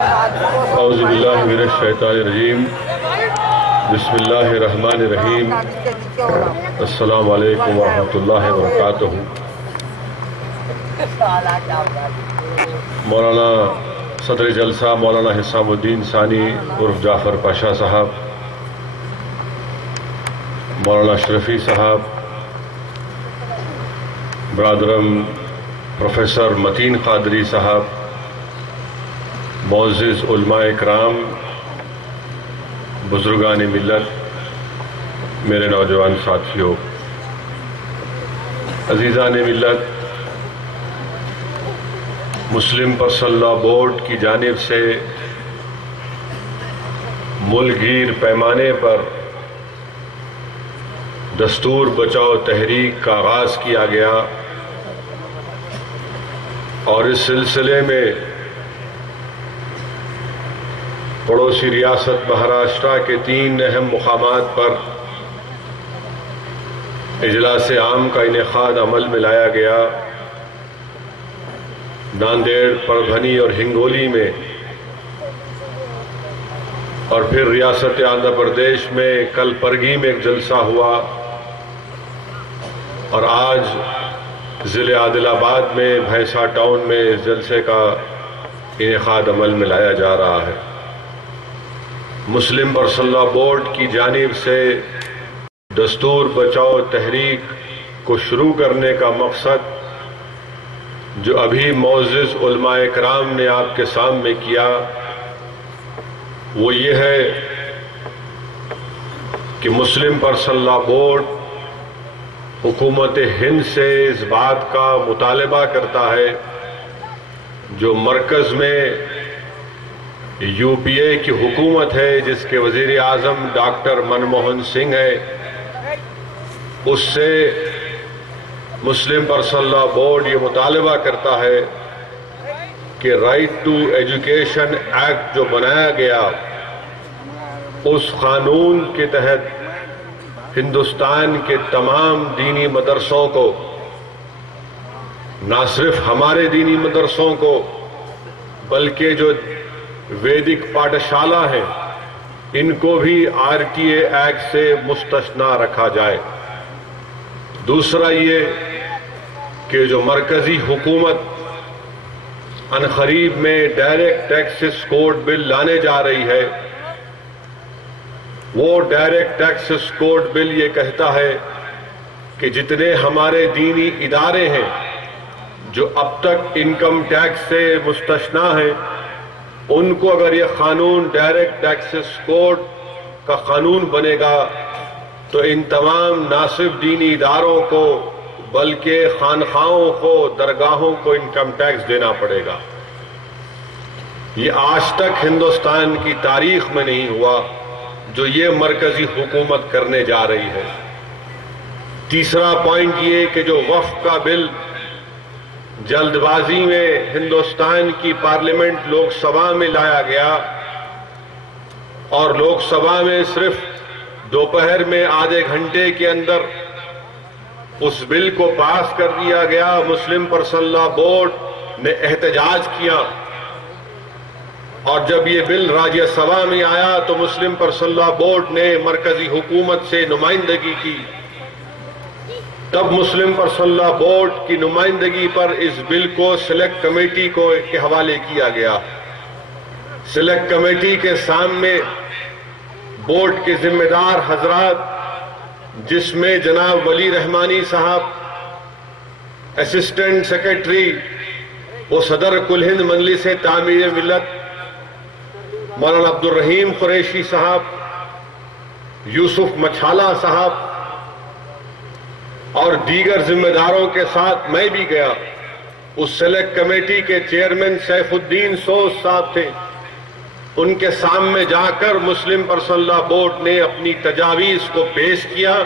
اعوذ باللہ من الشیطان الرجیم بسم اللہ الرحمن الرحیم السلام علیکم ورحمۃ اللہ وبرکاتہ۔ مولانا صدر جلسہ مولانا حسام الدین ثانی عرف جعفر پاشا صاحب، مولانا شرفی صاحب، برادرم پروفیسر متین قادری صاحب، معزز علماء اکرام، بزرگان ملت، میرے نوجوان ساتھیوں، عزیزان ملت، مسلم پرسنل لاء بورڈ کی جانب سے ملک گیر پیمانے پر دستور بچاؤ تحریک کا آغاز کیا گیا اور اس سلسلے میں پڑوسی ریاست مہاراشٹرا کے 3 اہم مقامات پر اجلاس عام کا انعقاد عمل میں لایا گیا۔ ناندیڑ، پربھنی اور ہنگولی میں، اور پھر ریاست آندھرا پردیش میں کل پرگی میں ایک جلسہ ہوا، اور آج ضلع عادل آباد میں بھینسا ٹاؤن میں اس جلسے کا انعقاد عمل میں لایا جا رہا ہے۔ مسلم پرسنل لاء بورڈ کی جانب سے دستور بچاؤ تحریک کو شروع کرنے کا مقصد جو ابھی معزز علماء اکرام نے آپ کے سامنے کیا، وہ یہ ہے کہ مسلم پرسنل لاء بورڈ حکومت ہند سے اس بات کا مطالبہ کرتا ہے جو مرکز میں یو پی اے کی حکومت ہے، جس کے وزیر اعظم ڈاکٹر منموہن سنگھ ہے، اس سے مسلم پرسنل لاء بورڈ یہ مطالبہ کرتا ہے کہ رائٹ ٹو ایجوکیشن ایکٹ جو بنایا گیا، اس قانون کے تحت ہندوستان کے تمام دینی مدرسوں کو، نہ صرف ہمارے دینی مدرسوں کو بلکہ جو ویدک پاٹھشالہ ہیں، ان کو بھی آر ٹی اے ایکٹ سے مستثنی رکھا جائے۔ دوسرا یہ کہ جو مرکزی حکومت عنقریب میں ڈائریکٹ ٹیکسز کوڈ بل لانے جا رہی ہے، وہ ڈائریکٹ ٹیکسز کوڈ بل یہ کہتا ہے کہ جتنے ہمارے دینی ادارے ہیں جو اب تک انکم ٹیکس سے مستثنی ہیں، ان کو اگر یہ قانون ڈائریکٹ ٹیکسز کوڈ کا قانون بنے گا تو ان تمام نہ صرف دینی اداروں کو بلکہ خانقاہوں کو، درگاہوں کو انکم ٹیکس دینا پڑے گا۔ یہ آج تک ہندوستان کی تاریخ میں نہیں ہوا جو یہ مرکزی حکومت کرنے جا رہی ہے۔ تیسرا پوائنٹ یہ کہ جو وقف کا بل جلد بازی میں ہندوستان کی پارلیمنٹ لوک سبھا میں لایا گیا، اور لوک سبھا میں صرف دوپہر میں آدھے گھنٹے کے اندر اس بل کو پاس کر دیا گیا۔ مسلم پرسنل لاء بورڈ نے احتجاج کیا، اور جب یہ بل راجیہ سبھا میں آیا تو مسلم پرسنل لاء بورڈ نے مرکزی حکومت سے نمائندگی کی۔ تب مسلم پرسنل لاء بورڈ کی نمائندگی پر اس بل کو سلیکٹ کمیٹی کے حوالے کیا گیا۔ سلیکٹ کمیٹی کے سامنے بورڈ کے ذمہ دار حضرات، جس میں جناب ولی رحمانی صاحب اسسٹنٹ سیکرٹری و صدر کل ہند مجلس تعمیر ملت، مولانا عبدالرحیم قریشی صاحب، یوسف مچھالہ صاحب اور دیگر ذمہ داروں کے ساتھ میں بھی گیا۔ اس سلیکٹ کمیٹی کے چیئرمین سیف الدین سوز صاحب تھے، ان کے سامنے جا کر مسلم پرسنل لاء بورڈ نے اپنی تجاویز کو پیش کیا،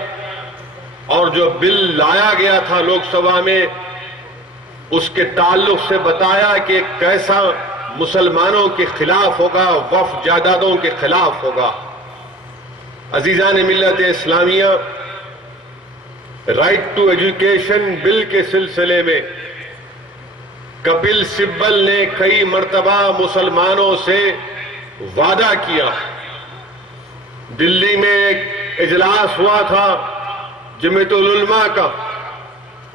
اور جو بل لایا گیا تھا لوک سبھا میں، اس کے تعلق سے بتایا کہ کیسا مسلمانوں کے خلاف ہوگا، وقف جائیدادوں کے خلاف ہوگا۔ عزیزان ملت اسلامیہ، رائٹ ٹو ایجوکیشن بل کے سلسلے میں کپل سبل نے کئی مرتبہ مسلمانوں سے وعدہ کیا. دلی میں ایک اجلاس ہوا تھا جمعیت العلماء کا،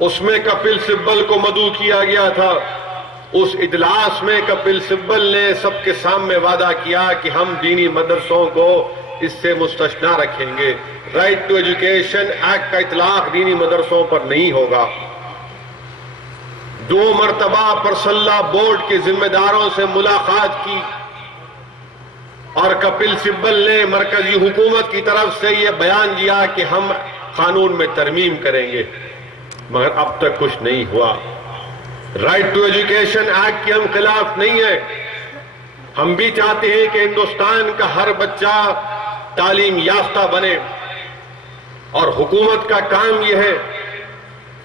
اس میں کپل سبل کو مدعو کیا گیا تھا. اس اجلاس میں کپل سبل نے سب کے سامنے وعدہ کیا کہ ہم دینی مدرسوں کو اس سے مستثنا رکھیں گے. رائٹ ٹو ایجوکیشن ایکٹ کا اطلاق دینی مدرسوں پر نہیں ہوگا. 2 مرتبہ پرسلہ بورڈ کے ذمہ داروں سے ملاقات کی اور کپل سبل نے مرکزی حکومت کی طرف سے یہ بیان دیا کہ ہم قانون میں ترمیم کریں گے، مگر اب تک کچھ نہیں ہوا. رائٹ ٹو ایجوکیشن ایکٹ کے ہم خلاف نہیں ہے. ہم بھی چاہتے ہیں کہ ہندوستان کا ہر بچہ تعلیم یافتہ بنے، اور حکومت کا کام یہ ہے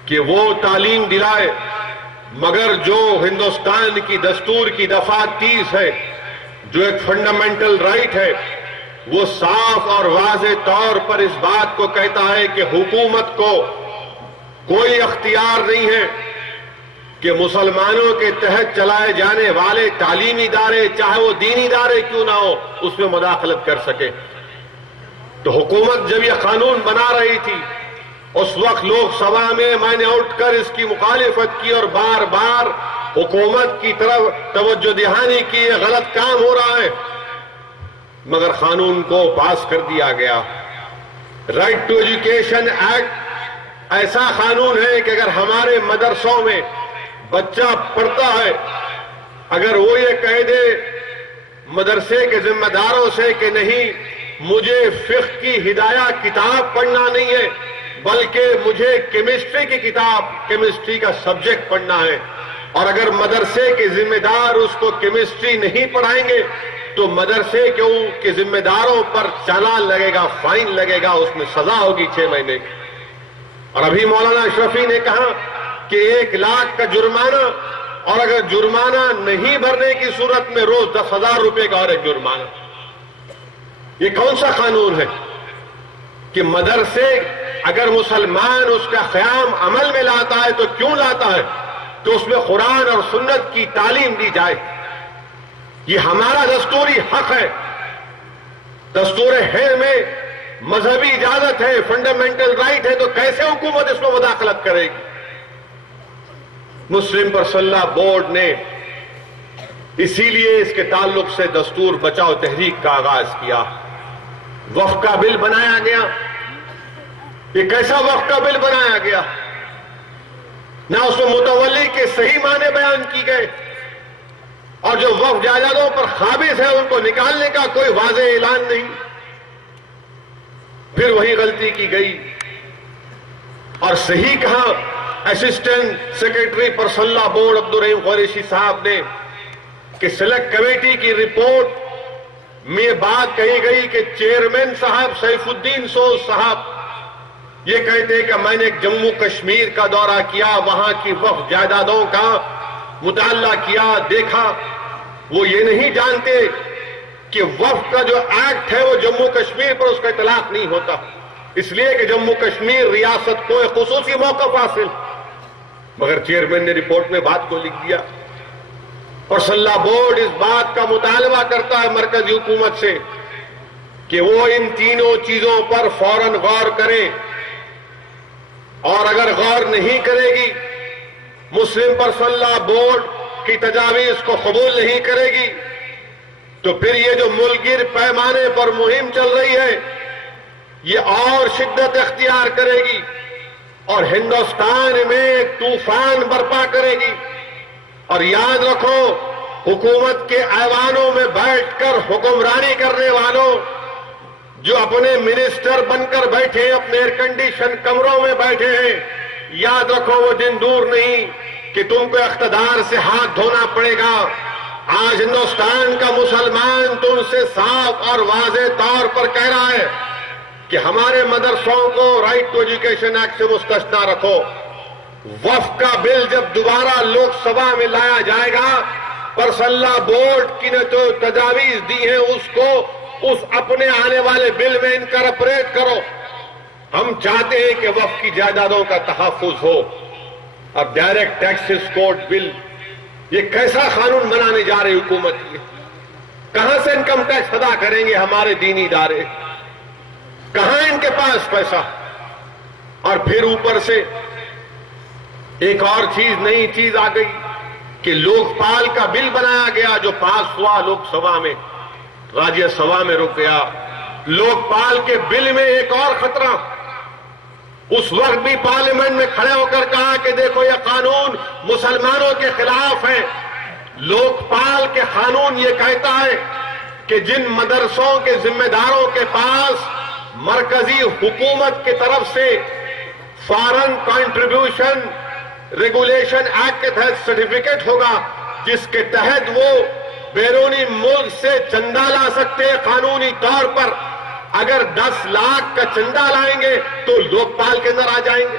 کہ وہ تعلیم دلائے، مگر جو ہندوستان کی دستور کی دفعہ 30 ہے، جو ایک فنڈامنٹل رائٹ ہے، وہ صاف اور واضح طور پر اس بات کو کہتا ہے کہ حکومت کو کوئی اختیار نہیں ہے کہ مسلمانوں کے تحت چلائے جانے والے تعلیمی ادارے، چاہے وہ دینی ادارے کیوں نہ ہو، اس میں مداخلت کر سکے. تو حکومت جب یہ قانون بنا رہی تھی، اس وقت لوک سبھا میں نے اٹھ کر اس کی مخالفت کی اور بار بار حکومت کی طرف توجہ دہانی کی، یہ غلط کام ہو رہا ہے، مگر قانون کو پاس کر دیا گیا. رائٹ ٹو ایجوکیشن ایکٹ ایسا قانون ہے کہ اگر ہمارے مدرسوں میں بچہ پڑھتا ہے، اگر وہ یہ کہہ دے مدرسے کے ذمہ داروں سے کہ نہیں، مجھے فقہ کی ہدایہ کتاب پڑھنا نہیں ہے، بلکہ مجھے کیمسٹری کی کتاب، کیمسٹری کا سبجیکٹ پڑھنا ہے، اور اگر مدرسے کے ذمہ دار اس کو کیمسٹری نہیں پڑھائیں گے تو مدرسے کے ذمہ داروں پر چالان لگے گا، فائن لگے گا، اس میں سزا ہوگی 6 مہینے کی. اور ابھی مولانا اشرفی نے کہا کہ 1 لاکھ کا جرمانہ، اور اگر جرمانہ نہیں بھرنے کی صورت میں روز 10,000 روپے کا اور ایک جرمانہ. یہ کون سا قانون ہے کہ مدرسے اگر مسلمان اس کا قیام عمل میں لاتا ہے تو کیوں لاتا ہے؟ تو اس میں قرآن اور سنت کی تعلیم دی جائے. یہ ہمارا دستوری حق ہے. دستور ہے میں مذہبی اجازت ہے، فنڈامنٹل رائٹ ہے، تو کیسے حکومت اس میں مداخلت کرے گی؟ مسلم پرسنل بورڈ نے اسی لیے اس کے تعلق سے دستور بچاؤ تحریک کا آغاز کیا. وقف کا بل بنایا گیا. یہ کیسا وقف کا بل بنایا گیا؟ نہ اس میں متولی کے صحیح معنی بیان کی گئے، اور جو وقف جائیدادوں پر قابض ہے ان کو نکالنے کا کوئی واضح اعلان نہیں. پھر وہی غلطی کی گئی، اور صحیح کہا assistant secretary personal board Abdul Rahim Qureshi صاحب نے کہ سلیکٹ کمیٹی کی رپورٹ میں یہ بات کہی گئی کہ چیئرمین صاحب سیف الدین سوز صاحب یہ کہتے ہیں کہ میں نے جموں کشمیر کا دورہ کیا، وہاں کی وقف جائیدادوں کا مطالعہ کیا، دیکھا. وہ یہ نہیں جانتے کہ وقف کا جو ایکٹ ہے وہ جموں کشمیر پر اس کا اطلاق نہیں ہوتا، اس لیے کہ جموں کشمیر ریاست کو ایک خصوصی موقف حاصل. مگر چیئرمین نے رپورٹ میں بات کو لکھ دیا. اور پرسنل بورڈ اس بات کا مطالبہ کرتا ہے مرکزی حکومت سے کہ وہ ان تینوں چیزوں پر فوراً غور کرے، اور اگر غور نہیں کرے گی، مسلم پرسنل بورڈ کی تجاویز کو قبول نہیں کرے گی، تو پھر یہ جو ملک گیر پیمانے پر مہم چل رہی ہے یہ اور شدت اختیار کرے گی اور ہندوستان میں ایک طوفان برپا کرے گی. اور یاد رکھو، حکومت کے ایوانوں میں بیٹھ کر حکمرانی کرنے والوں جو اپنے منسٹر بن کر بیٹھے ہیں، اپنے ایئر کنڈیشن کمروں میں بیٹھے ہیں، یاد رکھو وہ دن دور نہیں کہ تم کو اقتدار سے ہاتھ دھونا پڑے گا. آج ہندوستان کا مسلمان تم سے صاف اور واضح طور پر کہہ رہا ہے کہ ہمارے مدرسوں کو رائٹ ٹو ایجوکیشن ایکٹ سے مستثنا رکھو. وقف کا بل جب دوبارہ لوک سبھا میں لایا جائے گا، پرسنل بورڈ کی نے تو تجاویز دی ہے اس کو اس اپنے آنے والے بل میں انکارپوریٹ کرو. ہم چاہتے ہیں کہ وقف کی جائیدادوں کا تحفظ ہو. اب ڈائریکٹ ٹیکسز کوڈ بل یہ کیسا قانون بنانے جا رہی حکومت یہ؟ کہاں سے انکم ٹیکس ادا کریں گے ہمارے دینی ادارے؟ کہاں ان کے پاس پیسہ؟ اور پھر اوپر سے ایک اور چیز، نئی چیز آ گئی کہ لوک پال کا بل بنایا گیا جو پاس ہوا لوک سبھا میں، راجیہ سبھا میں رک گیا۔ لوک پال کے بل میں ایک اور خطرہ، اس وقت بھی پارلیمنٹ میں کھڑے ہو کر کہا کہ دیکھو یہ قانون مسلمانوں کے خلاف ہے۔ لوک پال کے قانون یہ کہتا ہے کہ جن مدرسوں کے ذمہ داروں کے پاس مرکزی حکومت کی طرف سے فارن کنٹریبیوشن ریگولیشن ایکٹ کے تحت سرٹیفکیٹ ہوگا جس کے تحت وہ بیرونی ملک سے چندہ لا سکتے ہیں قانونی طور پر، اگر 10 لاکھ کا چندہ لائیں گے تو لوک پال کے اندر آ جائیں گے۔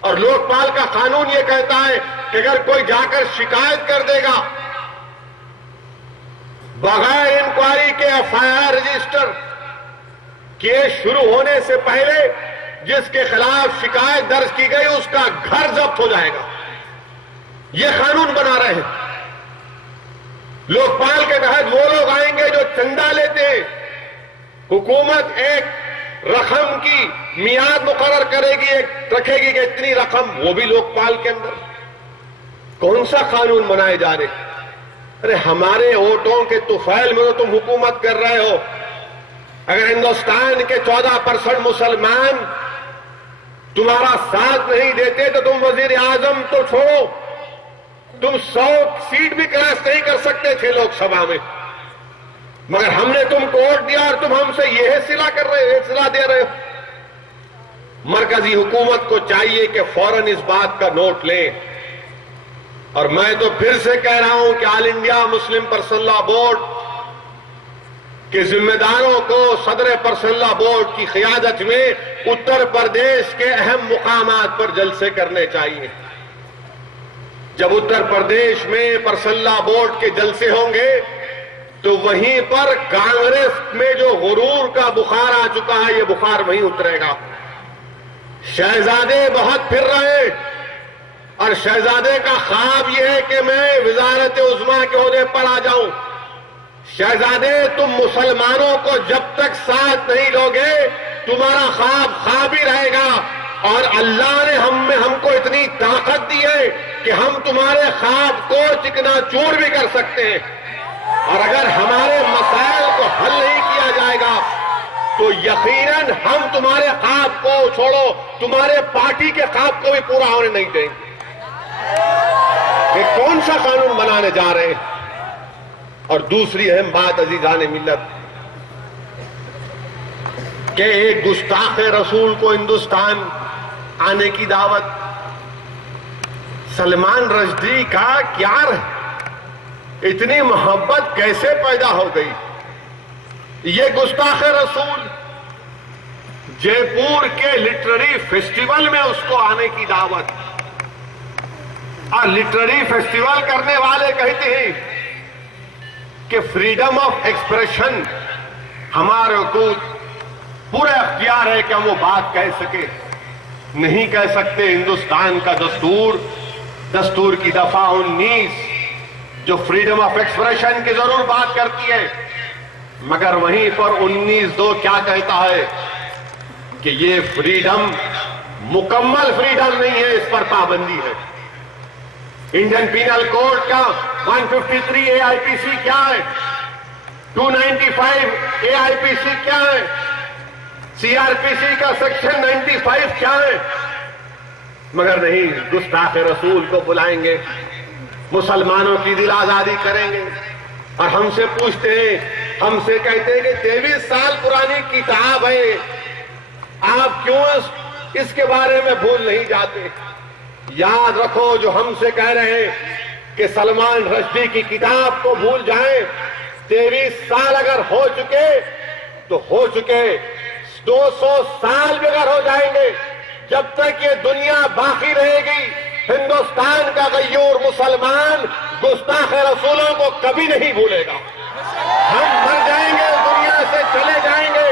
اور لوک پال کا قانون یہ کہتا ہے کہ اگر کوئی جا کر شکایت کر دے گا بغیر انکوائری کے FIR رجسٹر کیس شروع ہونے سے پہلے جس کے خلاف شکایت درج کی گئی اس کا گھر ضبط ہو جائے گا۔ یہ قانون بنا رہے ہیں۔ لوک پال کے تحت وہ لوگ آئیں گے جو چندہ لیتے ہیں، حکومت ایک رقم کی میعاد مقرر کرے گی، ایک رکھے گی کہ اتنی رقم، وہ بھی لوک پال کے اندر۔ کون سا قانون بنائے جا رہے؟ ارے ہمارے ووٹوں کے طفیل میں تو تم حکومت کر رہے ہو۔ اگر ہندوستان کے 14% مسلمان تمہارا ساتھ نہیں دیتے تو تم وزیر اعظم تو چھوڑو، تم 100 سیٹ بھی کراس نہیں کر سکتے تھے لوک سبھا میں، مگر ہم نے تم کو ووٹ دیا اور تم ہم سے یہ صلہ کر رہے ہو، صلہ دے رہے ہو۔ مرکزی حکومت کو چاہیے کہ فوراً اس بات کا نوٹ لیں۔ اور میں تو پھر سے کہہ رہا ہوں کہ آل انڈیا مسلم پرسنل لا بورڈ کے ذمہ داروں کو صدر پرسنل لا بورڈ کی قیادت میں اتر پردیش کے اہم مقامات پر جلسے کرنے چاہیے۔ جب اتر پردیش میں پرسنل لا بورڈ کے جلسے ہوں گے تو وہیں پر کانگریس میں جو غرور کا بخار آ چکا ہے یہ بخار وہیں اترے گا۔ شہزادے بہت پھر رہے اور شہزادے کا خواب یہ ہے کہ میں وزارت عظمیٰ کے عہدے پر آ جاؤں۔ شہزادے تم مسلمانوں کو جب تک ساتھ نہیں لوگے تمہارا خواب خواب ہی رہے گا، اور اللہ نے ہم کو اتنی طاقت دی ہے کہ ہم تمہارے خواب کو چکنا چور بھی کر سکتے ہیں، اور اگر ہمارے مسائل کو حل نہیں کیا جائے گا تو یقیناً ہم تمہارے خواب کو چھوڑو تمہارے پارٹی کے خواب کو بھی پورا ہونے نہیں دیں گے۔ یہ کون سا قانون بنانے جا رہے ہیں؟ اور دوسری اہم بات عزیزان ملت کہ ایک گستاخ رسول کو ہندوستان آنے کی دعوت، سلمان رشدی کا کیا رہے؟ اتنی محبت کیسے پیدا ہو گئی؟ یہ گستاخ رسول جے پور کے لٹریری فیسٹیول میں اس کو آنے کی دعوت، اور لٹریری فیسٹیول کرنے والے کہتے ہیں کہ فریڈم آف ایکسپریشن ہمارے کو پورا اختیار ہے کہ ہم وہ بات کہہ سکے، نہیں کہہ سکتے۔ ہندوستان کا دستور کی دفعہ 19 جو فریڈم آف ایکسپریشن کی ضرور بات کرتی ہے، مگر وہیں پر 19(2) کیا کہتا ہے کہ یہ فریڈم مکمل فریڈم نہیں ہے، اس پر پابندی ہے۔ انڈین پینل کوڈ کا 153 AIPC کیا ہے؟ 295 AIPC کیا ہے؟ CRPC کا سیکشن 95 کیا ہے؟ مگر نہیں، گستاخ رسول کو بلائیں گے، مسلمانوں کی دل آزادی کریں گے، اور ہم سے پوچھتے ہیں، ہم سے کہتے ہیں کہ 23 سال پرانی کتاب ہے، آپ کیوں اس کے بارے میں بھول نہیں جاتے؟ یاد رکھو جو ہم سے کہہ رہے ہیں کہ سلمان رشدی کی کتاب کو بھول جائیں، 23 سال اگر ہو چکے تو ہو چکے، 200 سال بھی اگر ہو جائیں گے، جب تک یہ دنیا باقی رہے گی ہندوستان کا غیور مسلمان گستاخ رسولوں کو کبھی نہیں بھولے گا۔ ہم مر جائیں گے، دنیا سے چلے جائیں گے،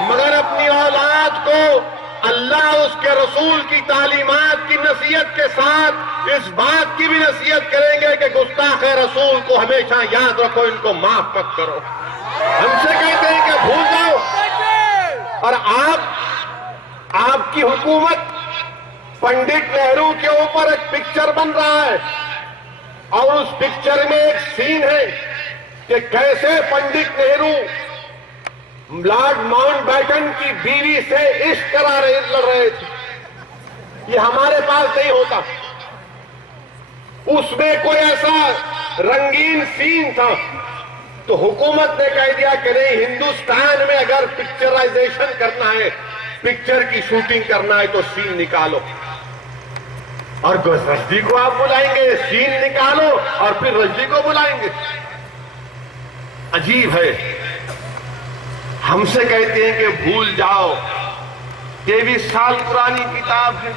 مگر اپنی اولاد کو اللہ اس کے رسول کی تعلیمات کی نصیحت کے ساتھ اس بات کی بھی نصیحت کریں گے کہ گستاخ رسول کو ہمیشہ یاد رکھو، ان کو معاف مت کرو۔ ہم سے کہتے ہیں کہ بھول جاؤ، اور آپ کی حکومت پنڈت نہرو کے اوپر ایک پکچر بن رہا ہے، اور اس پکچر میں ایک سین ہے کہ کیسے Pandit Nehru Lord Mountbatten کی بیوی سے عشق لڑ رہے تھے۔ یہ ہمارے پاس نہیں ہوتا۔ اس میں کوئی ایسا رنگین سین تھا تو حکومت نے کہہ دیا کہ نہیں، ہندوستان میں اگر پکچرائزیشن کرنا ہے، پکچر کی شوٹنگ کرنا ہے تو سین نکالو، اور رشدی کو آپ بلائیں گے، سین نکالو اور پھر رشدی کو بلائیں گے۔ عجیب ہے۔ ہم سے کہتے ہیں کہ بھول جاؤ، 23 سال پرانی کتاب ہے۔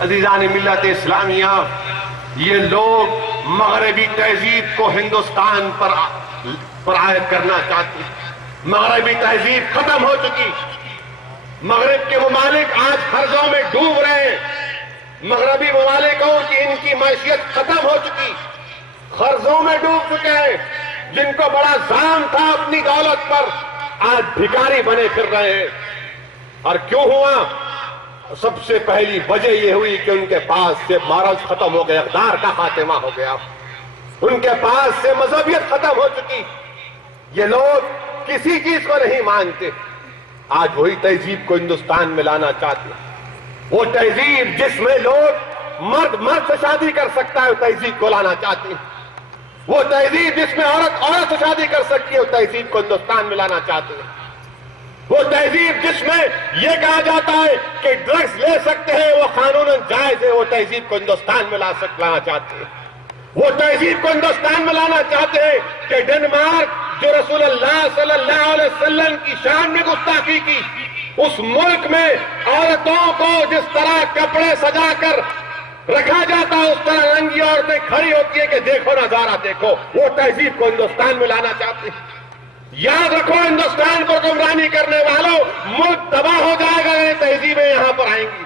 عزیزان ملت اسلامیہ، یہ لوگ مغربی تہذیب کو ہندوستان پر عائد کرنا چاہتے ہیں۔ مغربی تہذیب ختم ہو چکی، مغرب کے ممالک آج قرضوں میں ڈوب رہے ہیں، مغربی ممالکوں کی ان کی معیشت ختم ہو چکی، قرضوں میں ڈوب چکے ہیں۔ جن کو بڑا زام تھا اپنی دولت پر، آج بھکاری بنے پھر رہے ہیں۔ اور کیوں ہوا؟ سب سے پہلی وجہ یہ ہوئی کہ ان کے پاس سے مرض ختم ہو گیا، اقدار کا خاتمہ ہو گیا، ان کے پاس سے مذہبیت ختم ہو چکی۔ یہ لوگ کسی چیز کو نہیں مانتے۔ آج وہی تہذیب کو ہندوستان میں لانا چاہتے ہیں، وہ تہذیب جس میں لوگ مرد سے شادی کر سکتا ہے، وہ تہذیب کو لانا چاہتے ہیں۔ وہ تہذیب جس میں عورت سے شادی کر سکتی ہے، وہ تہذیب کو ہندوستان میں لانا چاہتے ہیں۔ وہ تہذیب جس میں یہ کہا جاتا ہے کہ ڈرگز لے سکتے ہیں، وہ قانوناً جائز ہے، وہ تہذیب کو ہندوستان میں لانا چاہتے ہیں۔ وہ تہذیب کو ہندوستان میں لانا چاہتے ہیں کہ ڈنمارک جو رسول اللہ صلی اللہ علیہ وسلم کی شان میں گستاخی کی، اس ملک میں عورتوں کو جس طرح کپڑے سجا کر رکھا جاتا ہے، اس طرح رنگی عورتیں کھڑی ہوتی ہیں کہ دیکھو نظارہ دیکھو، وہ تہذیب کو ہندوستان میں لانا چاہتے ہیں۔ یاد رکھو، ہندوستان کو گمراہی کرنے والوں، ملک تباہ ہو جائے گا، یہ تہذیبیں یہاں پر آئیں گی۔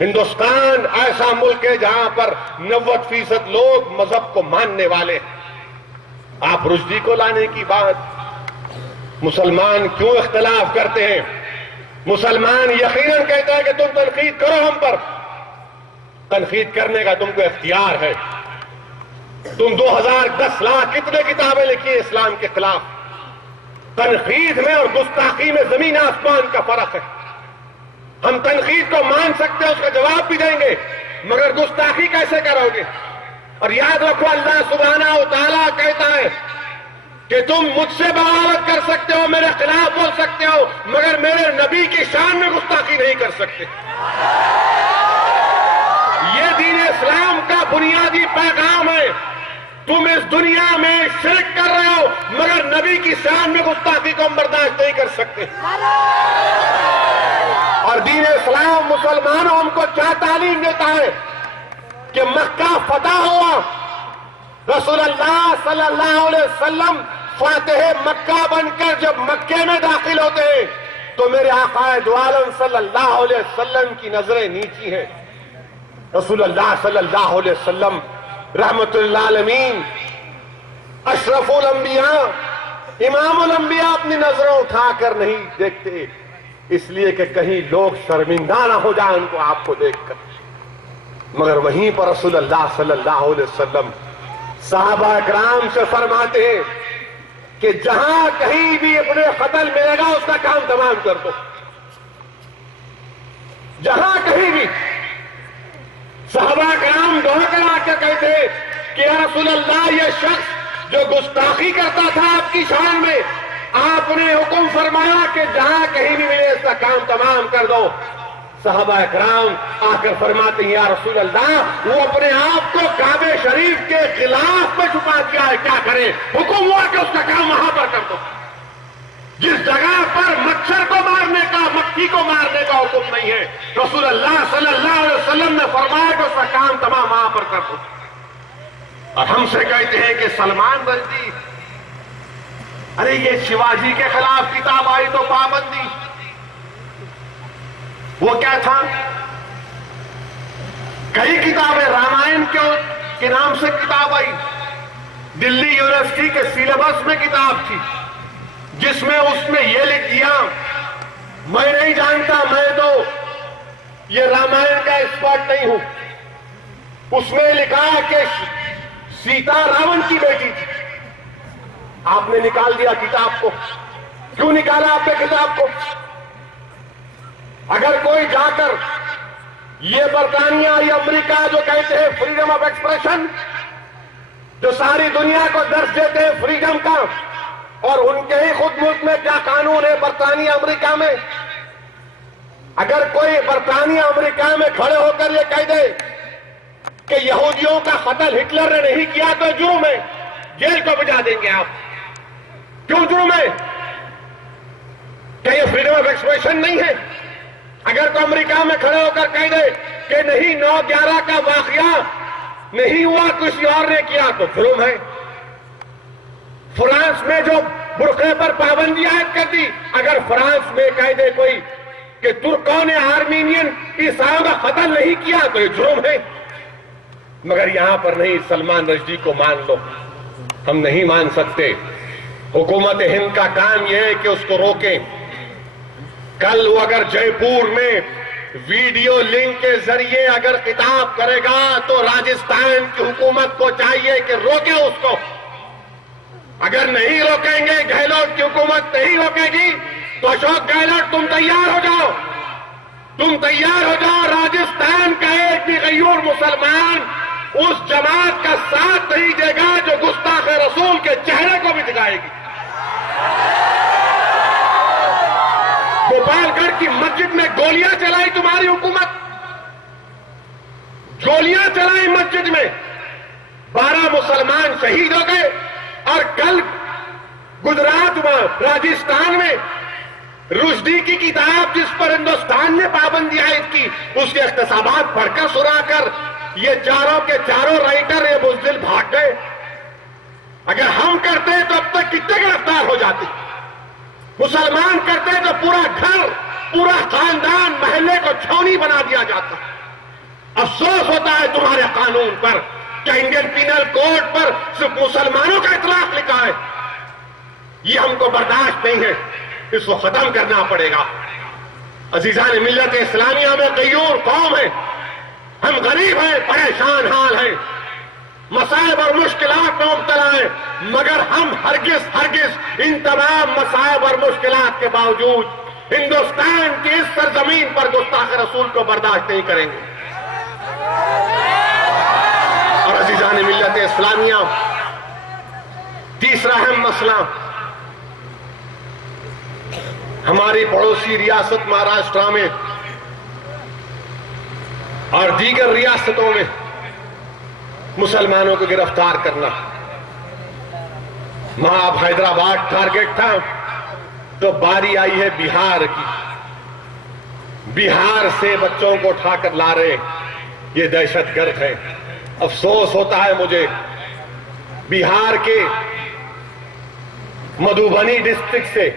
ہندوستان ایسا ملک ہے جہاں پر 90% لوگ مذہب کو ماننے والے ہیں۔ آپ رشدی کو لانے کی بات، مسلمان کیوں اختلاف کرتے ہیں؟ مسلمان یقیناً کہتا ہے کہ تم تنقید کرو ہم پر، تنقید کرنے کا تم کو اختیار ہے۔ تم 2010 لاکھ کتنے کتابیں لکھی ہیں اسلام کے خلاف؟ تنقید میں اور گستاخی میں زمین آسمان کا فرق ہے۔ ہم تنقید کو مان سکتے ہیں، اس کا جواب بھی دیں گے، مگر گستاخی کیسے کرو گے؟ اور یاد رکھو، اللہ سبحانہ و تعالیٰ کہتا ہے کہ تم مجھ سے بغاوت کر سکتے ہو، میرے خلاف بول سکتے ہو، مگر میرے نبی کی شان میں گستاخی نہیں کر سکتے۔ یہ دین اسلام کا بنیادی پیغام ہے۔ تم اس دنیا میں شرک کر رہے ہو، مگر نبی کی شان میں گستاخی کو برداشت نہیں کر سکتے۔ اور دین اسلام مسلمانوں ہم کو کیا تعلیم دیتا ہے کہ مکہ فتح ہوا، رسول اللہ صلی اللہ علیہ وسلم فاتح مکہ بن کر جب مکے میں داخل ہوتے ہیں تو میرے آقا دو عالم صلی اللہ علیہ وسلم کی نظریں نیچی ہیں۔ رسول اللہ صلی اللہ علیہ وسلم رحمت للعالمین، اشرف الانبیاء، امام الانبیاء اپنی نظریں اٹھا کر نہیں دیکھتے، اس لیے کہ کہیں لوگ شرمندہ نہ ہو جائیں ان کو آپ کو دیکھ کر۔ مگر وہیں پر رسول اللہ صلی اللہ علیہ وسلم صحابہ اکرام سے فرماتے ہیں کہ جہاں کہیں بھی اپنے قتل ملے گا اس کا کام تمام کر دو۔ جہاں کہیں بھی صحابہ کرام دعا کرا کے کہتے کہ یا رسول اللہ، یہ شخص جو گستاخی کرتا تھا آپ کی شان میں، آپ نے حکم فرمایا کہ جہاں کہیں بھی ملے اس کا کام تمام کر دو۔ صحابہ کرام آ کر فرماتے ہیں یا رسول اللہ، وہ اپنے آپ کو کعبہ شریف کے خلاف میں چھپا دیا ہے، کیا کریں؟ حکم ہوا کہ اس کا کام وہاں پر کر دو۔ جس جگہ پر مچھر کو مارنے کا، مکھی کو مارنے کا حکم نہیں ہے، رسول اللہ صلی اللہ علیہ وسلم نے فرمایا کہ اس کا کام تمام وہاں پر کر دو۔ اور ہم سے کہتے ہیں کہ سلمان رشدی، ارے یہ شیواجی کے خلاف کتاب آئی تو پابندی، وہ کیا تھا؟ کئی کتابیں، رامائن کے نام سے کتاب آئی، دلی یونیورسٹی کے سلیبس میں کتاب تھی، جس میں اس نے یہ لکھ دیا، میں نہیں جانتا، میں تو یہ رامائن کا ایکسپرٹ نہیں ہوں، اس میں لکھا کہ سیتا راون کی بیٹی تھی۔ آپ نے نکال دیا کتاب کو۔ کیوں نکالا آپ نے کتاب کو؟ اگر کوئی جا کر یہ برطانیہ یا امریکہ جو کہتے ہیں فریڈم آف ایکسپریشن، جو ساری دنیا کو درس دیتے ہیں فریڈم کا، اور ان کے ہی خود ملک میں کیا قانون ہے برطانیہ امریکہ میں، اگر کوئی برطانیہ امریکہ میں کھڑے ہو کر یہ کہہ دے کہ یہودیوں کا قتل ہٹلر نے نہیں کیا تو جرم ہے، جیل کو بجا دیں گے آپ۔ کیوں جرم ہے؟ کیا یہ فریڈم آف ایکسپریشن نہیں ہے؟ اگر تو امریکہ میں کھڑے ہو کر کہہ دے کہ نہیں 9/11 کا واقعہ نہیں ہوا، کسی اور نے کیا تو جرم ہے۔ فرانس میں جو برقعے پر پابندی عائد کر دی، اگر فرانس میں کہہ دے کوئی کہ ترکوں نے آرمینین عیسائیوں کا قتل نہیں کیا تو یہ جرم ہے۔ مگر یہاں پر نہیں، سلمان رشدی کو مان لو، ہم نہیں مان سکتے۔ حکومت ہند کا کام یہ ہے کہ اس کو روکیں۔ کل وہ اگر جے پور میں ویڈیو لنک کے ذریعے اگر خطاب کرے گا تو راجستھان کی حکومت کو چاہیے کہ روکے اس کو۔ اگر نہیں روکیں گے، گہلوٹ کی حکومت نہیں روکے گی، تو اشوک گہلوٹ تم تیار ہو جاؤ، تم تیار ہو جاؤ۔ راجستھان کا ایک بھی غیور مسلمان اس جماعت کا ساتھ نہیں دے گا جو گستاخ رسول کے چہرے کو بھی دکھائے گی۔ گوپال گڑھ کی مسجد میں گولیاں چلائی تمہاری حکومت، گولیاں چلائی مسجد میں، 12 مسلمان شہید ہو گئے، اور کل گجرات میں، راجستھان میں رشدی کی کتاب جس پر ہندوستان نے پابندی عائد کی، اس کے اقتصابات پڑھ کر سنا کر یہ چاروں کے چاروں رائٹر یہ بزدل بھاگ گئے۔ اگر ہم کرتے تو اب تک کتنے گرفتار ہو جاتے؟ مسلمان کرتے تو پورا گھر، پورا خاندان، محلے کو چھاؤنی بنا دیا جاتا۔ افسوس ہوتا ہے تمہارے قانون پر کہ انڈین پینل کوڈ پر صرف مسلمانوں کا اطلاق لکھا ہے۔ یہ ہم کو برداشت نہیں ہے، اس کو ختم کرنا پڑے گا۔ عزیزان ملت اسلامیہ میں غیور قوم ہے، ہم غریب ہیں، پریشان حال ہیں، مصائب اور مشکلات میں مبتلا ہیں، مگر ہم ہرگز ان تمام مصائب اور مشکلات کے باوجود ہندوستان کی اس سرزمین پر گستاخ رسول کو برداشت نہیں کریں گے۔ اور عزیزان ملت اسلامیہ، تیسرا اہم مسئلہ، ہماری پڑوسی ریاست مہاراشٹرا میں اور دیگر ریاستوں میں مسلمانوں کو گرفتار کرنا۔ وہاں اب حیدرآباد ٹارگٹ تھا، تو باری آئی ہے بہار کی۔ بہار سے بچوں کو اٹھا کر لا رہے، یہ دہشت گرد ہے۔ افسوس ہوتا ہے مجھے، بہار کے مدھوبنی ڈسٹرکٹ سے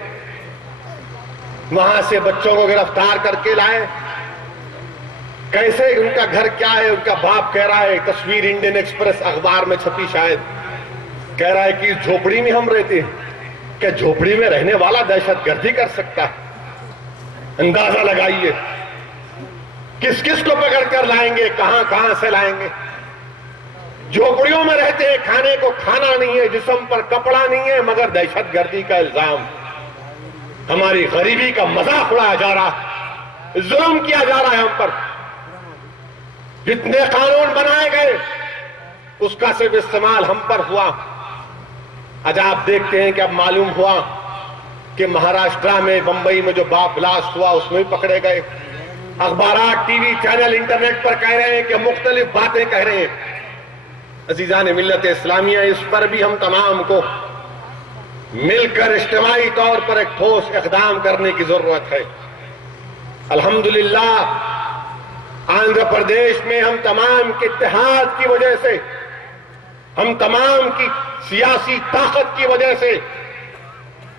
وہاں سے بچوں کو گرفتار کر کے لائے۔ کیسے، ان کا گھر کیا ہے؟ ان کا باپ کہہ رہا ہے، تصویر انڈین ایکسپریس اخبار میں چھپی شاید، کہہ رہا ہے کہ اس جھوپڑی میں ہم رہتے ہیں۔ کہ جھوپڑی میں رہنے والا دہشت گردی کر سکتا ہے؟ اندازہ لگائیے، کس کس کو پکڑ کر لائیں گے، کہاں کہاں سے لائیں گے۔ جھوپڑیوں میں رہتے ہیں، کھانے کو کھانا نہیں ہے، جسم پر کپڑا نہیں ہے، مگر دہشت گردی کا الزام۔ ہماری غریبی کا مذاق اڑایا جا رہا ہے، ظلم کیا جا رہا ہے ہم پر۔ جتنے قانون بنائے گئے اس کا صرف استعمال ہم پر ہوا۔ آج آپ دیکھتے ہیں کہ اب معلوم ہوا کہ مہاراشٹرا میں، بمبئی میں جو باپ بلاسٹ ہوا اس میں بھی پکڑے گئے۔ اخبارات، ٹی وی چینل، انٹرنیٹ پر کہہ رہے ہیں کہ مختلف باتیں کہہ رہے ہیں۔ عزیزان ملت اسلامیہ، اس پر بھی ہم تمام کو مل کر اجتماعی طور پر ایک ٹھوس اقدام کرنے کی ضرورت ہے۔ الحمدللہ آندھرا پردیش میں ہم تمام کے اتحاد کی وجہ سے، ہم تمام کی سیاسی طاقت کی وجہ سے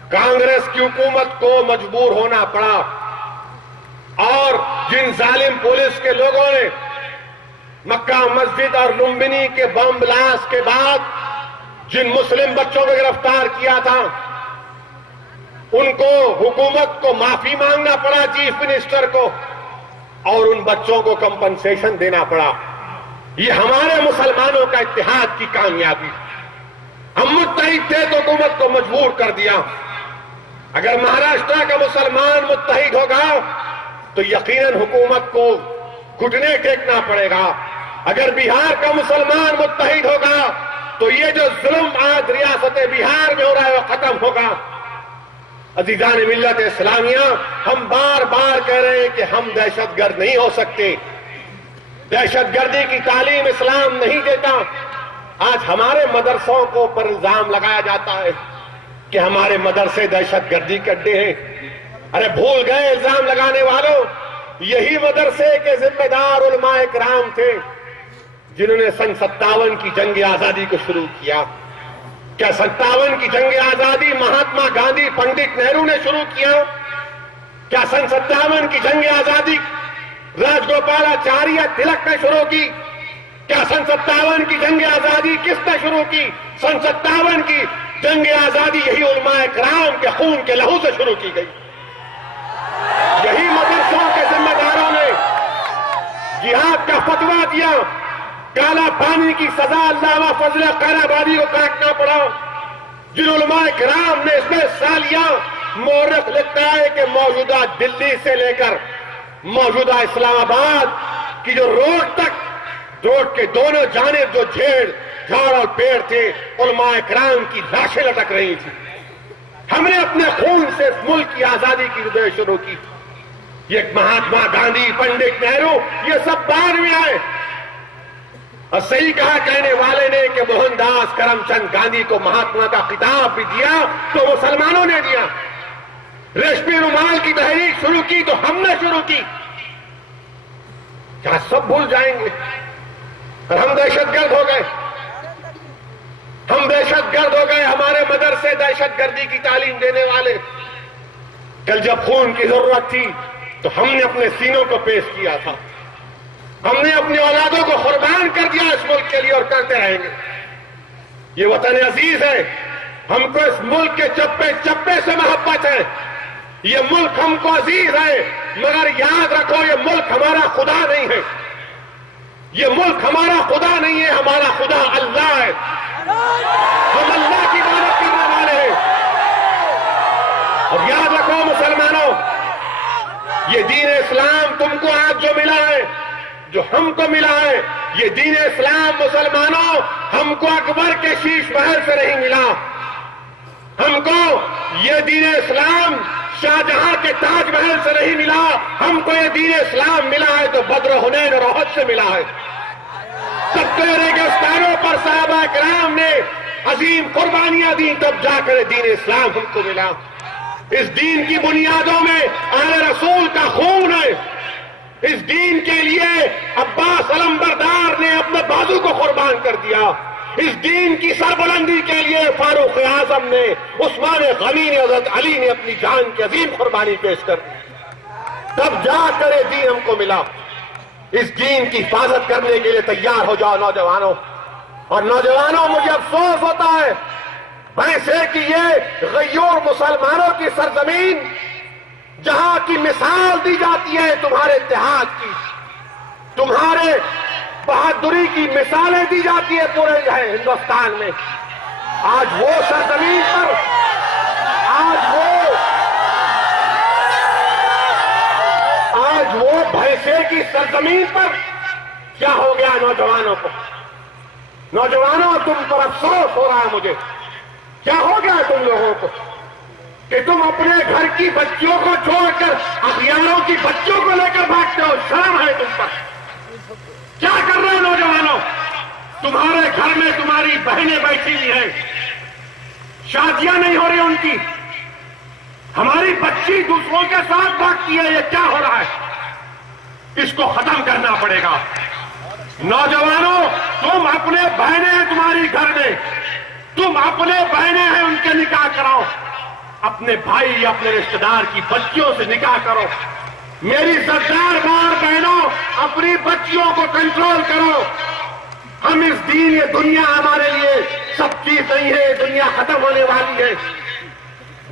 کانگریس کی حکومت کو مجبور ہونا پڑا، اور جن ظالم پولیس کے لوگوں نے مکہ مسجد اور لمبنی کے بم بلاسٹ کے بعد جن مسلم بچوں کو گرفتار کیا تھا، ان کو حکومت کو معافی مانگنا پڑا، چیف منسٹر کو، اور ان بچوں کو کمپنسیشن دینا پڑا۔ یہ ہمارے مسلمانوں کا اتحاد کی کامیابی۔ ہم متحد تھے تو حکومت کو مجبور کر دیا۔ اگر مہاراشٹر کا مسلمان متحد ہوگا تو یقیناً حکومت کو گھٹنے ٹیکنا پڑے گا۔ اگر بہار کا مسلمان متحد ہوگا تو یہ جو ظلم آج ریاست بہار میں ہو رہا ہے وہ ختم ہوگا۔ عزیزان ملت اسلامیہ، ہم بار بار کہہ رہے ہیں کہ ہم دہشت گرد نہیں ہو سکتے، دہشت گردی کی تعلیم اسلام نہیں دیتا۔ آج ہمارے مدرسوں کو پر الزام لگایا جاتا ہے کہ ہمارے مدرسے دہشت گردی کے اڈے ہیں۔ ارے بھول گئے الزام لگانے والوں، یہی مدرسے کے ذمہ دار علماء کرام تھے جنہوں نے سن 57 کی جنگ آزادی کو شروع کیا۔ کیا 57 کی جنگ آزادی مہاتما گاندھی پنڈت نہرو نے شروع کیا؟ کیا سن 57 کی جنگ آزادی راج گوپالاچاریہ تلک نے شروع کی؟ کیا سن 57 کی جنگ آزادی کس نے شروع کی؟ سن 57 کی جنگ آزادی یہی علماء کرام کے خون کے لہو سے شروع کی گئی۔ یہی مدرسوں کے ذمہ داروں نے جہاد کا فتویٰ دیا، کالا پانی کی سزا علامہ فضل خیر آبادی کو کاٹنا پڑا۔ جن علماء کرام نے اس میں حصہ لیا، مورخ لکھتا ہے کہ موجودہ دلی سے لے کر موجودہ اسلام آباد کی جو روڈ تک، روڈ کے دونوں جانب جو جھاڑ اور پیڑ تھے، علماء کرام کی لاشیں لٹک رہی تھی۔ ہم نے اپنے خون سے اس ملک کی آزادی کی جدوجہد شروع کی۔ یہ مہاتما گاندھی، پنڈت نہرو، یہ سب بعد میں آئے۔ اور صحیح کہا کہنے والے نے کہ موہن داس کرم چند گاندھی کو مہاتما کا خطاب بھی دیا تو مسلمانوں نے دیا۔ ریشمی رومال کی تحریک شروع کی تو ہم نے شروع کی۔ کیا سب بھول جائیں گے؟ اور ہم دہشت گرد ہو گئے، ہم دہشت گرد ہو گئے، ہمارے مدرسے دہشت گردی کی تعلیم دینے والے۔ کل جب خون کی ضرورت تھی تو ہم نے اپنے سینوں کو پیش کیا تھا، ہم نے اپنی اولادوں کو قربان کر دیا اس ملک کے لیے، اور کرتے رہیں گے۔ یہ وطن عزیز ہے، ہم کو اس ملک کے چپے چپے سے محبت ہے، یہ ملک ہم کو عزیز ہے، مگر یاد رکھو یہ ملک ہمارا خدا نہیں ہے، یہ ملک ہمارا خدا نہیں ہے، ہمارا خدا اللہ ہے۔ ہم اللہ کی عبادت کرنے والے ہیں۔ اور یاد رکھو مسلمانوں، یہ دین اسلام تم کو آج جو ملا ہے، جو ہم کو ملا ہے، یہ دین اسلام مسلمانوں ہم کو اکبر کے شیش محل سے نہیں ملا، ہم کو یہ دین اسلام شاہجہاں کے تاج محل سے نہیں ملا، ہم کو یہ دین اسلام ملا ہے تو بدر و حنین اور احد سے ملا ہے۔ تب ریگستانوں پر صحابہ کرام نے عظیم قربانیاں دی، تب جا کر دین اسلام ہم کو ملا۔ اس دین کی بنیادوں میں آل رسول کا خون ہے۔ اس دین کے لیے عباس علمبردار نے اپنے بازو کو قربان کر دیا۔ اس دین کی سربلندی کے لیے فاروق اعظم نے، عثمان غنی نے، حضرت علی نے اپنی جان کی عظیم قربانی پیش کر دی، تب جا کر یہ دین ہم کو ملا۔ اس دین کی حفاظت کرنے کے لیے تیار ہو جاؤ نوجوانوں۔ اور نوجوانوں، مجھے افسوس ہوتا ہے ویسے کہ یہ غیور مسلمانوں کی سرزمین، جہاں کی مثال دی جاتی ہے تمہارے اتحاد کی، تمہارے بہادری کی مثالیں دی جاتی ہے پورے ہندوستان میں، آج وہ سرزمین پر، آج وہ بھینسے کی سرزمین پر کیا ہو گیا نوجوانوں کو؟ نوجوانوں، تم پر افسوس ہو رہا ہے مجھے، کیا ہو گیا تم لوگوں کو کہ تم اپنے گھر کی بچیوں کو چھوڑ کر اغیاروں کی بچوں کو لے کر بھاگتے ہو؟ شرم ہے تم پر؟ کیا کر رہے ہو نوجوانوں؟ تمہارے گھر میں تمہاری بہنیں بیٹھی ہوئی ہیں، شادیاں نہیں ہو رہی ان کی، ہماری بچی دوسروں کے ساتھ بھاگتی ہے، یہ کیا ہو رہا ہے؟ اس کو ختم کرنا پڑے گا۔ نوجوانوں، تم اپنے بہنیں ہیں تمہاری گھر میں، تم اپنے بہنیں ہیں، ان کے نکاح کراؤ، اپنے بھائی اپنے رشتہ دار کی بچیوں سے نکاح کرو، میری سردار ماں بہنوں، اپنی بچیوں کو کنٹرول کرو. ہم اس دین، یہ دنیا ہمارے لیے سب چیز نہیں ہے، دنیا ختم ہونے والی ہے.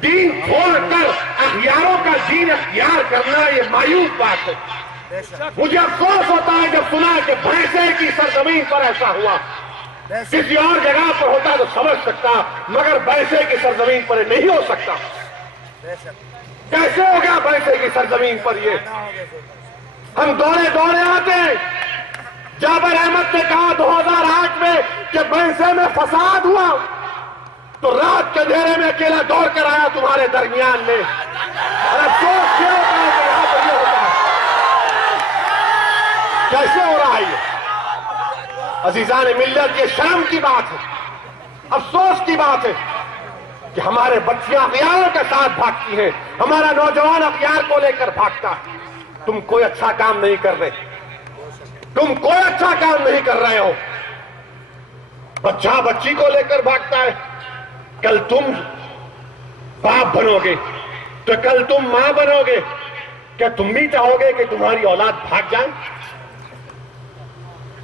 دین چھوڑ کر اخیاروں کا دین اختیار کرنا یہ مایوس بات ہے. مجھے افسوس ہوتا ہے جب سنا کہ بھینسے کی سرزمین پر ایسا ہوا. کسی اور جگہ پر ہوتا تو سمجھ سکتا، مگر بھینسے کی سرزمین پر نہیں ہو سکتا. کیسے ہو گیا بھینسے کی سرزمین پر یہ؟ ہم دوڑے دوڑے آتے ہیں. جابر احمد نے کہا 2008 میں کہ بھینسے میں فساد ہوا تو رات کے اندھیرے میں اکیلا دوڑ کر آیا تمہارے درمیان میں. اور افسوس کیا ہوتا ہے کہ یہاں پر یہ ہوتا ہے. کیسے ہو رہا ہے یہ؟ عزیزان ملت، یہ شرم کی بات ہے، افسوس کی بات ہے کہ ہمارے بچیاں اغیاروں کے ساتھ بھاگتی ہیں، ہمارا نوجوان اغیار کو لے کر بھاگتا ہے. تم کوئی اچھا کام نہیں کر رہے، تم کوئی اچھا کام نہیں کر رہے ہو. بچہ بچی کو لے کر بھاگتا ہے. کل تم باپ بنو گے تو کل تم ماں بنو گے. کیا تم بھی چاہو گے کہ تمہاری اولاد بھاگ جائے؟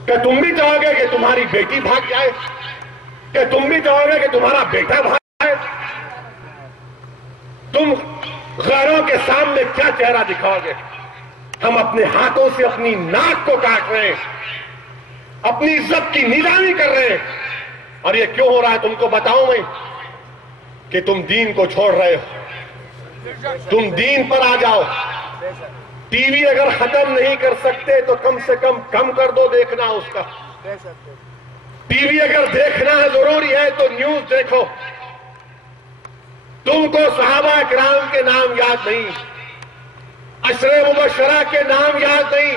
کیا تم بھی چاہو گے کہ تمہاری بیٹی بھاگ جائے؟ کیا تم بھی چاہو گے کہ تمہارا بیٹا بھاگ جائے؟ تم غیروں کے سامنے کیا چہرہ دکھاؤ گے؟ ہم اپنے ہاتھوں سے اپنی ناک کو کاٹ رہے ہیں، اپنی عزت کی نیلامی کر رہے ہیں. اور یہ کیوں ہو رہا ہے تم کو بتاؤں میں کہ تم دین کو چھوڑ رہے ہو. تم دین پر آ جاؤ. ٹی وی اگر ختم نہیں کر سکتے تو کم سے کم کر دو دیکھنا اس کا. ٹی وی اگر دیکھنا ضروری ہے تو نیوز دیکھو. تم کو صحابہ کرام کے نام یاد نہیں، عشرے مبشرہ کے نام یاد نہیں،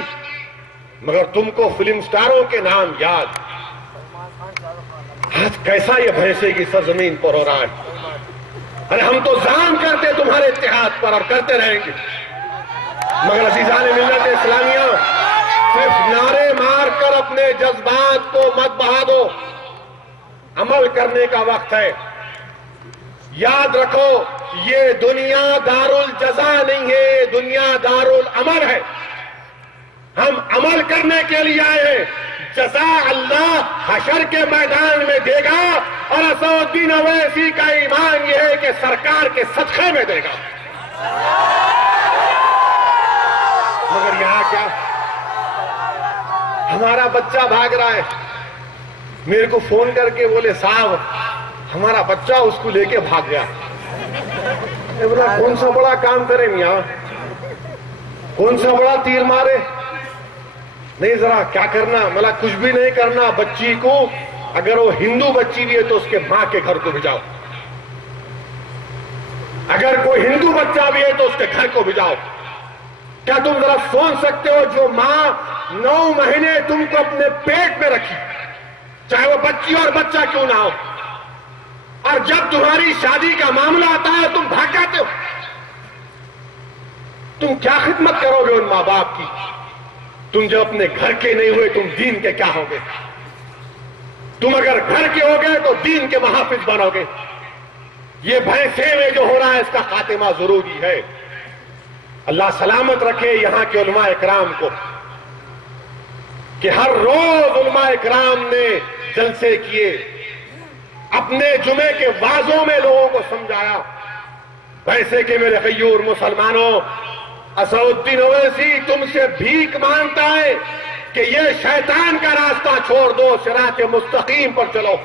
مگر تم کو فلم سٹاروں کے نام یاد. آج کیسا یہ بھینسے کی سرزمین پر ہو رہا ہے. ارے ہم تو زام کرتے تمہارے اتحاد پر اور کرتے رہیں گے، مگر عزیزان ملت اسلامیہ صرف نعرے مار کر اپنے جذبات کو مت بہا دو. عمل کرنے کا وقت ہے. یاد رکھو، یہ دنیا دار الجزا نہیں ہے، دنیا دار العمل ہے. ہم عمل کرنے کے لیے آئے ہیں. جزا اللہ حشر کے میدان میں دے گا، اور اسد الدین اویسی کا ایمان یہ ہے کہ سرکار کے صدقے میں دے گا. مگر یہاں کیا؟ ہمارا بچہ بھاگ رہا ہے. میرے کو فون کر کے بولے صاحب ہمارا بچہ اس کو لے کے بھاگ گیا. میں بولا کون سا بڑا کام کرے میاں، کون سا بڑا تیر مارے؟ نہیں ذرا کیا کرنا؟ ملا کچھ بھی نہیں کرنا. بچی کو اگر وہ ہندو بچی بھی ہے تو اس کے ماں کے گھر کو بھیجاؤ. اگر کوئی ہندو بچہ بھی ہے تو اس کے گھر کو بھیجاؤ. کیا تم ذرا سوچ سکتے ہو جو ماں 9 مہینے تم کو اپنے پیٹ میں رکھی، چاہے وہ بچی اور بچہ کیوں نہ ہو، اور جب تمہاری شادی کا معاملہ آتا ہے تم بھاگ جاتے ہو؟ تم کیا خدمت کرو گے ان ماں باپ کی؟ تم جو اپنے گھر کے نہیں ہوئے تم دین کے کیا ہوگے؟ تم اگر گھر کے ہوگے تو دین کے محافظ بنو گے. یہ بھینسے میں جو ہو رہا ہے اس کا خاتمہ ضروری ہے. اللہ سلامت رکھے یہاں کے علماء اکرام کو کہ ہر روز علماء اکرام نے جلسے کیے، اپنے جمعے کے وعظوں میں لوگوں کو سمجھایا. ویسے کہ میرے غیور مسلمانوں، اسد الدین اویسی تم سے بھیک مانگتا ہے کہ یہ شیطان کا راستہ چھوڑ دو، صراط مستقیم پر چلو.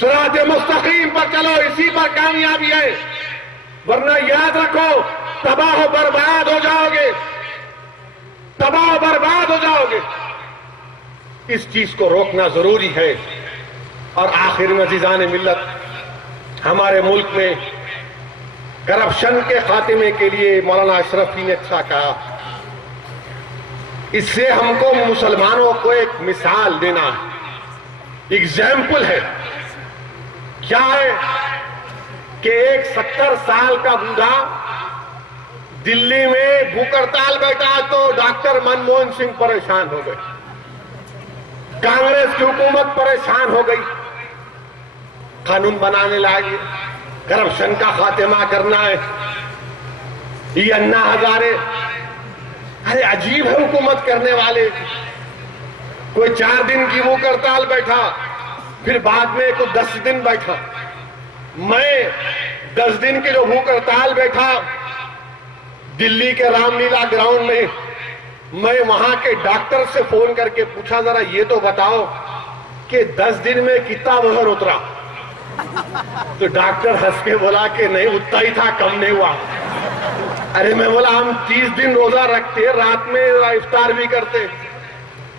صراط مستقیم پر چلو، اسی پر کامیابی ہے. ورنہ یاد رکھو تباہ و برباد ہو جاؤ گے، تباہ و برباد ہو جاؤ گے. اس چیز کو روکنا ضروری ہے. اور آخر میں عزیزان ملت، ہمارے ملک میں کرپشن کے خاتمے کے لیے مولانا اشرفی نے اچھا کہا. اس سے ہم کو مسلمانوں کو ایک مثال دینا ہے، ایگزامپل ہے. کیا ہے کہ ایک 70 سال کا بوڑھا دلی میں بھوک ہڑتال بیٹھا تو ڈاکٹر منموہن سنگھ پریشان ہو گئے، کانگریس کی حکومت پریشان ہو گئی، قانون بنانے لگے، کرپشن کا خاتمہ کرنا ہے. یہ انا ہزارے، ارے عجیب ہے حکومت کرنے والے. کوئی 4 دن کی بھوک ہڑتال بیٹھا، پھر بعد میں کوئی 10 دن بیٹھا. میں 10 دن کی جو بھوک ہڑتال بیٹھا دلی کے رام لیلا گراؤنڈ میں وہاں کے ڈاکٹر سے فون کر کے پوچھا ذرا یہ تو بتاؤ کہ 10 دن میں کتنا وزن اترا؟ تو ڈاکٹر ہنس کے بولا کہ نہیں اتنا ہی تھا، کم نہیں ہوا. ارے میں بولا ہم 30 دن روزہ رکھتے، رات میں افطار بھی کرتے،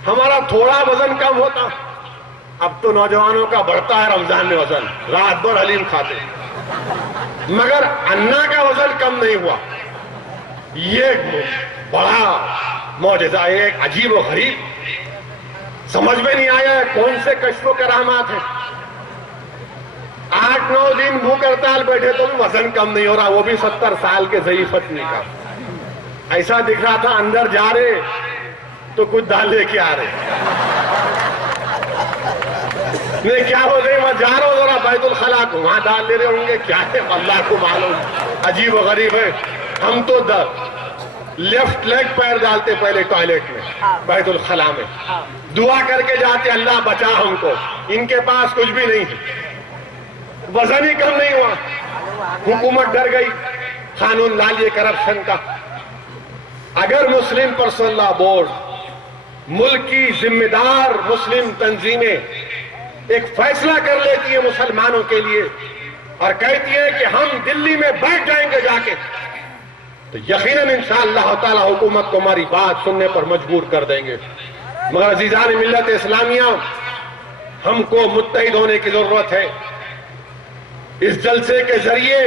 ہمارا تھوڑا وزن کم ہوتا. اب تو نوجوانوں کا بڑھتا ہے رمضان میں وزن، رات بھر حلیم کھاتے، مگر انا کا وزن کم نہیں ہوا. یہ بڑا معجزہ ہے، ایک عجیب و غریب، سمجھ میں نہیں آیا ہے کون سے کشف و کرامات ہیں. 8-9 دن بھوک ہڑتال بیٹھے تو وزن کم نہیں ہو رہا، وہ بھی 70 سال کے ضعیف آدمی کا. ایسا دکھ رہا تھا اندر جا رہے تو کچھ دال لے کے آ رہے. نہیں کیا ہو گئی، میں جا رہا ہوں ذرا بیت الخلا کو، وہاں دال لے رہے ہوں گے، کیا ہے اللہ کو معلوم. عجیب و غریب ہے. ہم تو لیفٹ لیگ پیر ڈالتے پہلے ٹوائلٹ میں بیت الخلا میں، دعا کر کے جاتے اللہ بچا ہم کو. ان کے پاس کچھ بھی نہیں ہے، وزن ہی کم نہیں ہوا. حکومت ڈر گئی، قانون لا لیے کرپشن کا. اگر مسلم پرسنل لا بورڈ، ملک کی ذمہ دار مسلم تنظیمیں ایک فیصلہ کر لیتی ہیں مسلمانوں کے لیے اور کہتی ہیں کہ ہم دلی میں بیٹھ جائیں گے جا کے، تو یقیناً انشاءاللہ تعالی حکومت کو ہماری بات سننے پر مجبور کر دیں گے. مگر عزیزان ملت اسلامیہ، ہم کو متحد ہونے کی ضرورت ہے. اس جلسے کے ذریعے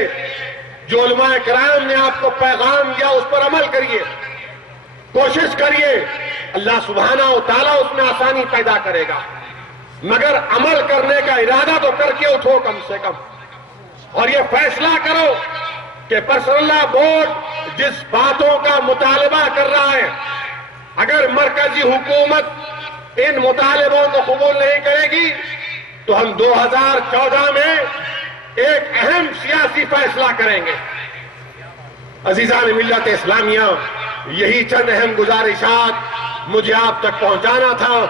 جو علماء کرام نے آپ کو پیغام دیا اس پر عمل کریے، کوشش کریے، اللہ سبحانہ و تعالیٰ اس میں آسانی پیدا کرے گا. مگر عمل کرنے کا ارادہ تو کر کے اٹھو کم سے کم، اور یہ فیصلہ کرو کہ پرسنل لا بورڈ جس باتوں کا مطالبہ کر رہا ہے، اگر مرکزی حکومت ان مطالبوں کو قبول نہیں کرے گی تو ہم 2014 میں ایک اہم سیاسی فیصلہ کریں گے. عزیزان ملت اسلامیہ، یہی چند اہم گزارشات مجھے آپ تک پہنچانا تھا.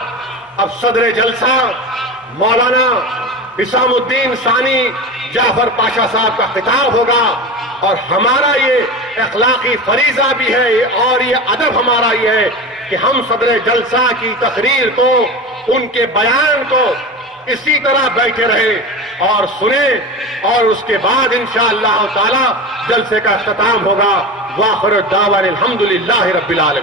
اب صدر جلسہ مولانا حسام الدین ثانی جعفر پاشا صاحب کا خطاب ہوگا، اور ہمارا یہ اخلاقی فریضہ بھی ہے اور یہ ادب ہمارا یہ ہے کہ ہم صدر جلسہ کی تقریر کو، ان کے بیان کو اسی طرح بیٹھے رہے اور سنیں، اور اس کے بعد انشاءاللہ تعالی جلسے کا اختتام ہوگا. وآخر الدعوانا الحمدللہ رب العالمین.